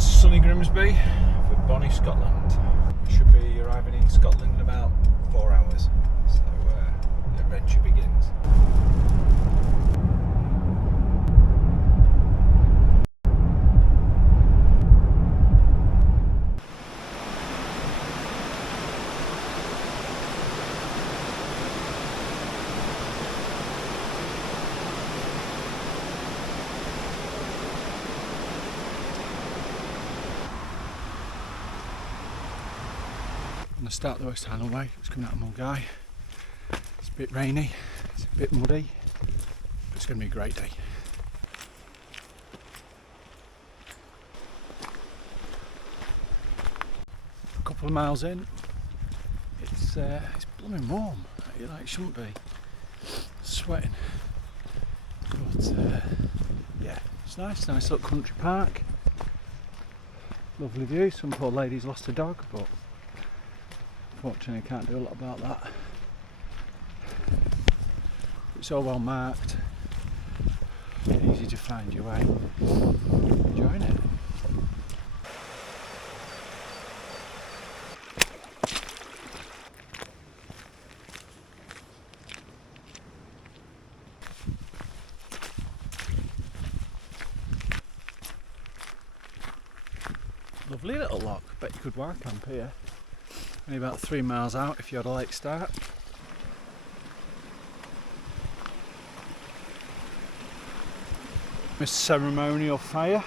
sunny Grimsby for Bonnie, Scotland. Should be arriving in Scotland in about 4 hours, so the adventure begins. I'm going to start the West Highland Way. It's coming out of Milngavie. It's a bit rainy, it's a bit muddy, but it's going to be a great day. A couple of miles in, it's blooming warm. It shouldn't be. Sweating, but yeah, it's nice little country park. Lovely view. Some poor lady's lost a dog, but unfortunately I can't do a lot about that. It's all well marked, easy to find your way. Enjoying it. Lovely little loch. Bet you could walk camp here. Only about 3 miles out if you had a late start. A ceremonial fire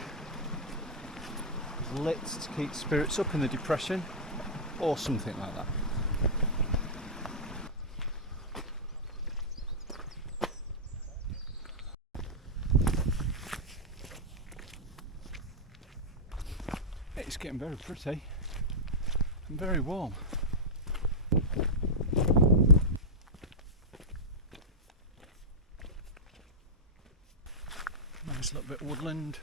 lit to keep spirits up in the depression, or something like that. It's getting very pretty and very warm. Nice little bit of woodland.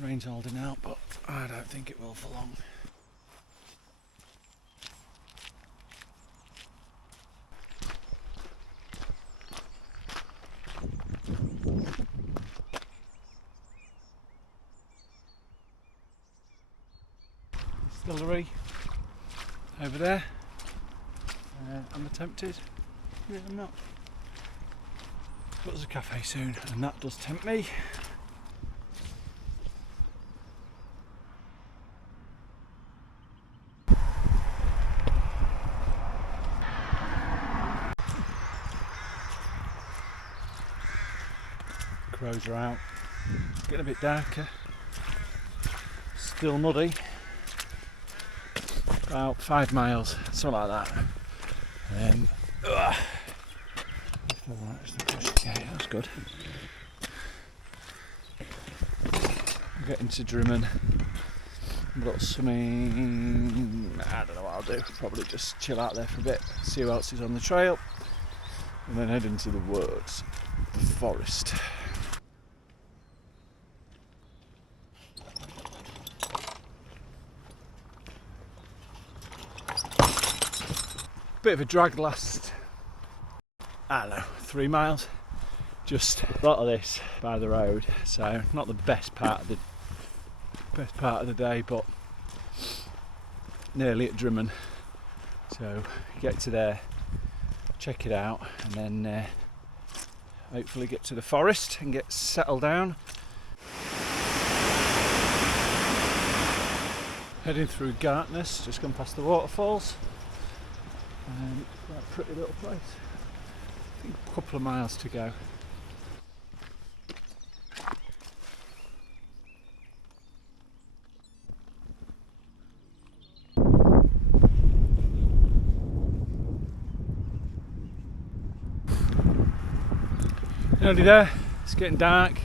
Rain's holding out, but I don't think it will for long. Distillery over there. I'm tempted. Yeah, I'm not. But there's a cafe soon, and that does tempt me. Crows are out. It's getting a bit darker. Still muddy. About 5 miles, something like that. Okay, that's good. I'm getting to Drimmen. I've got something. I don't know what I'll do. Probably just chill out there for a bit, see who else is on the trail, and then head into the woods, the forest. Bit of a drag last, I don't know, 3 miles. Just a lot of this by the road, so not the best part of the day, but nearly at Drimmen. So get to there, check it out, and then hopefully get to the forest and get settled down. Heading through Gartness, just gone past the waterfalls. Quite a pretty little place. I think a couple of miles to go. Nearly there. It's getting dark.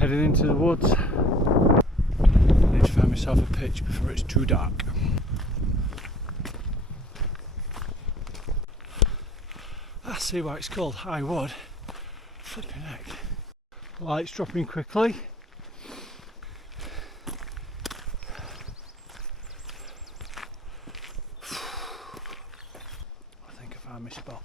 Heading into the woods. I need to find myself a pitch before it's too dark. I see why it's called High Wood. Flipping heck. Lights dropping quickly. I think I found my spot.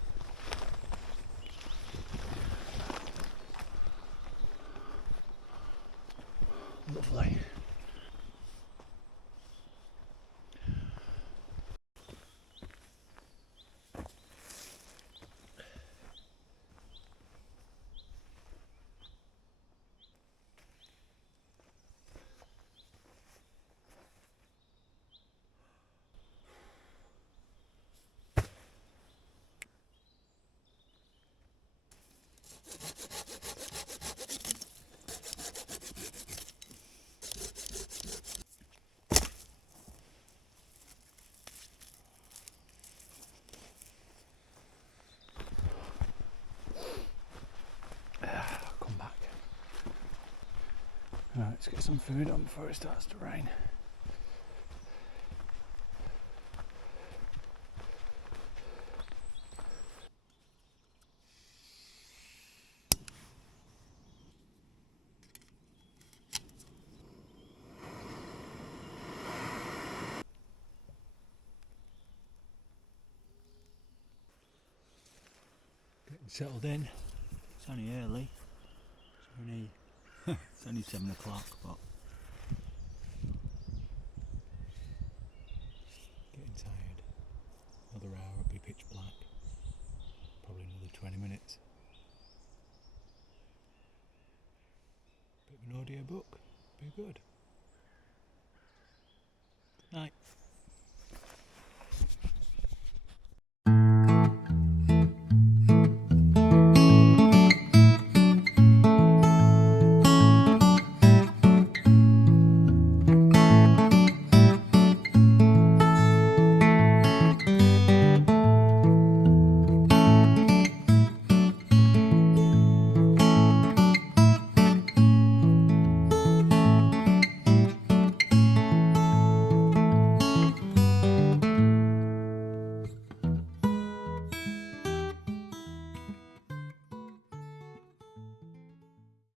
Lovely. get some food on before it starts to rain. Getting settled in. It's only early. It's only 7 o'clock, but getting tired. Another hour it'll be pitch black. Probably another 20 minutes. Bit of an audio book. Be good. Good night.